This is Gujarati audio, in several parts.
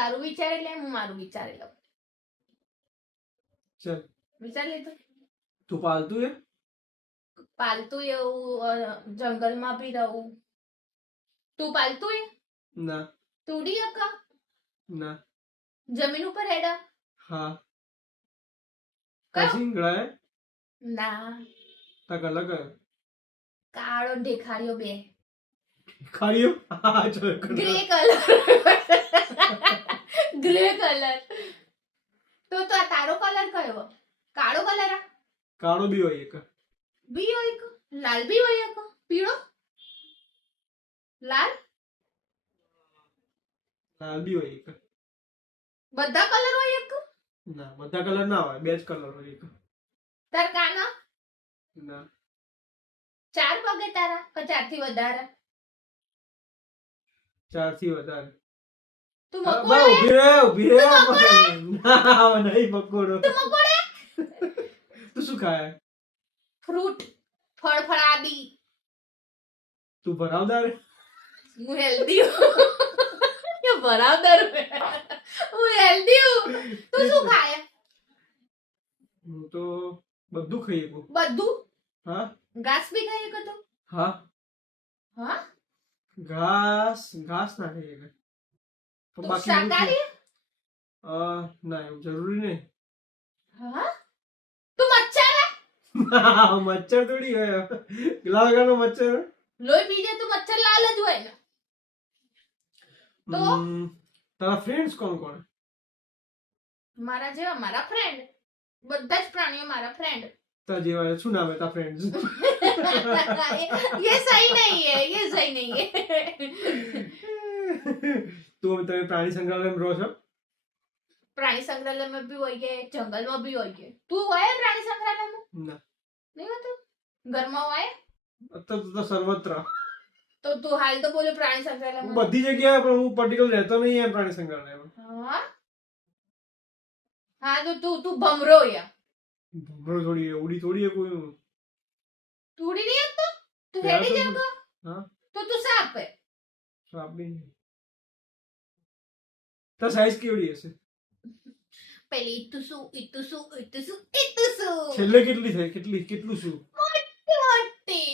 તારું વિચારી લે, હું મારું વિચારી લઉં. ચલ વિચારી લીધું. તું પાલતુ હે? પાલતુ એવું જંગલમાં બી રહું. તું પાલતુ હે? ના. તું ઉડી હકા? ના. જમીન ઉપર હેડા? હા. કયો? સિંગડા હે? ના. તા કલર કયો? કાળો દેખાડ્યો બે. ખાયો? હા જો ગ્રે કલર. Grey colour. તો આ તારો કલર કયો? કાળો કલર આ? કાળો બી હોય એક. બી હોય કે લાલ બી હોય કે પીળો? લાલ? લાલ બી હોય એક. બધા કલર હોય એક? ના બધા કલર ના હોય, બે જ કલર હોય એક. તાર કાના? ના. 4 પગે તારા કે 4 થી વધારે? 4 થી વધારે. તું બા મકોડો હે? ઉભી રે ના નહીં પકોડો. તું મકોડો હે? તું શું ખાય? ફ્રૂટ ફળફળાદી. તું ભરાવદાર હે? હું હેલ્ધી હું. ये बराबर હું હેલ્ધી હું. તું શું ખાય? હું તો બધું ખાઈ શકું. બધું? હા. ઘાસ બી ખાય કે તું? હા. હા? ઘાસ ના ખાઈ શકે. તું શાકાહારી? ના એવું જરૂરી નહીં. હા? તું મચ્છર હે? મચ્છર થોડી હોય. પેલા વગરનો મચ્છર. લોહી પીજે તું મચ્છર લાલ જ હોય ને. તો તારા ફ્રેન્ડ્સ કોણ કોણ? મારા જેવા મારા ફ્રેન્ડ. બધા જ પ્રાણીઓ મારા ફ્રેન્ડ. તારા જેવા શું નામ હે તારા ફ્રેન્ડ્સ? ये सही नहीं है, ये सही नहीं है. તું તમે પ્રાણી સંગ્રહાલયમાં રહો છો? પ્રાણી સંગ્રહાલયમાં બી હોય કે જંગલમાં બી હોય કે. તું હોય પ્રાણી સંગ્રહાલયમાં? ના. નહીં હોતું? ઘરમાં હોય? અત્યારે તો સર્વત્ર. તો તું હાલ તો બોલો પ્રાણી સંગ્રહાલયમાં. બધી જગ્યાએ પણ હું પર્ટિક્યુલર રહેતો નહીં એમ પ્રાણી સંગ્રહાલયમાં. હા? હા તો તું ભમરો યા. ભમરો થોડી ઉડી થોડી કોઈ. તું ઉડી નહીં શકતો? તું હેડી જેમ કો? હા. તો તું સાપ હે. સાપ બી નહીં. તાર સાઈઝ કેવડી હશે? પેલી ઇતુસુ. છેલ્લે કેટલી થાય? કેટલું શું? મોટી.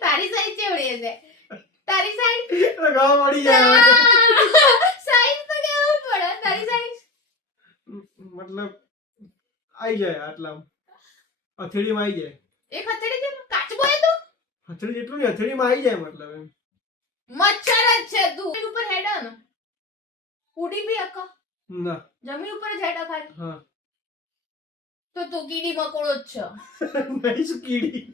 તારી સાઈઝ કેવડી હશે? તારી સાઈઝ ગાવા મળી જાય. સાઈઝ તો કેવું પડે તારી સાઈઝ? મતલબ આઈ જાય આટલા હથેળીમાં આવી જાય. એક હથેળી જેમ કાચબો હે તું? હથેળી જેટલું નહીં, હથેળીમાં આવી જાય મતલબ એમ. મચ્છર જ છે તું. જમીન ઉપર હેડા ને ઉડી બી હકો? ના. જમીન ઉપર જ હેડા ખાલી? હા. તો તું કીડી મકોડો જ છે. નહીં શું કીડી?